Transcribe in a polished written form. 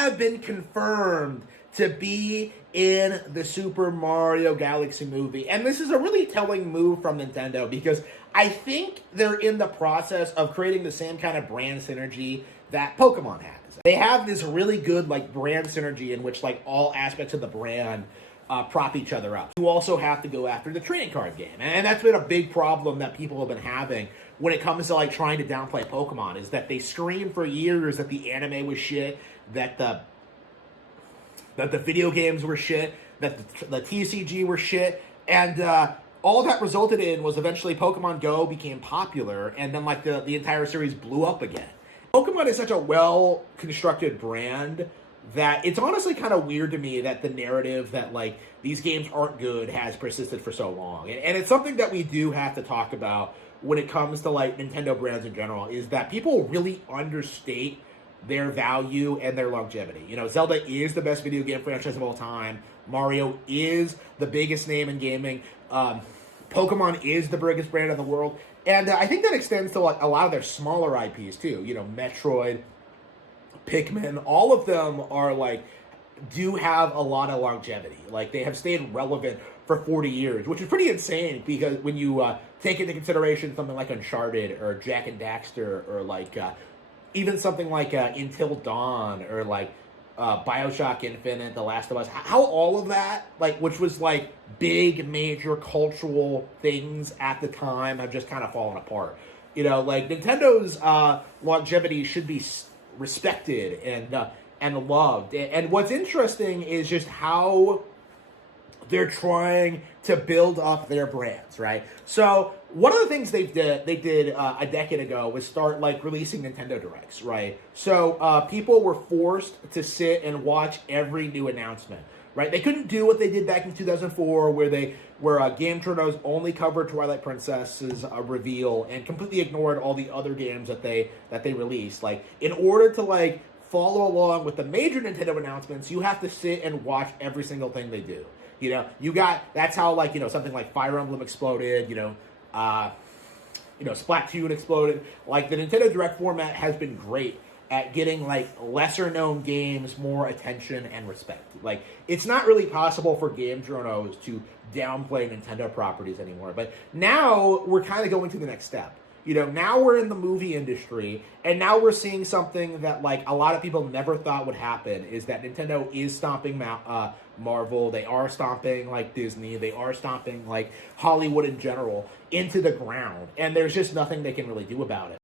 have been confirmed to be in the Super Mario Galaxy movie. And this is a really telling move from Nintendo because I think they're in the process of creating the same kind of brand synergy that Pokemon has. They have this really good like brand synergy in which like all aspects of the brand prop each other up. You also have to go after the trading card game. And that's been a big problem that people have been having when it comes to like trying to downplay Pokemon, is that they screamed for years that the anime was shit, that the video games were shit, that the TCG were shit, and all that resulted in was eventually Pokemon Go became popular, and then like the entire series blew up again. Pokemon is such a well-constructed brand that it's honestly kind of weird to me that the narrative that like these games aren't good has persisted for so long. And it's something that we do have to talk about when it comes to like Nintendo brands in general, is that people really understate their value and their longevity. You know, Zelda is the best video game franchise of all time. Mario is the biggest name in gaming. Pokemon is the biggest brand in the world. And I think that extends to like a lot of their smaller IPs too. You know, Metroid, Pikmin, all of them are like, do have a lot of longevity. Like they have stayed relevant for 40 years, which is pretty insane because when you take into consideration something like Uncharted or Jack and Daxter or like even something like Until Dawn or like Bioshock Infinite, The Last of Us, how all of that, like, which was like big major cultural things at the time, have just kind of fallen apart. You know, like Nintendo's longevity should be respected and loved. And what's interesting is just how they're trying to build up their brands, right? So one of the things they did a decade ago was start like releasing Nintendo Directs, right? So people were forced to sit and watch every new announcement, right? They couldn't do what they did back in 2004, where Game Journos only covered Twilight Princess's reveal and completely ignored all the other games that they released. Like in order to like follow along with the major Nintendo announcements, you have to sit and watch every single thing they do. You know, that's how like, you know, something like Fire Emblem exploded, Splatoon exploded. Like the Nintendo Direct format has been great at getting like lesser known games more attention and respect. Like it's not really possible for game journos to downplay Nintendo properties anymore. But now we're kind of going to the next step. You know, now we're in the movie industry, and now we're seeing something that, like, a lot of people never thought would happen, is that Nintendo is stomping Marvel, they are stomping, like, Disney, they are stomping, like, Hollywood in general into the ground, and there's just nothing they can really do about it.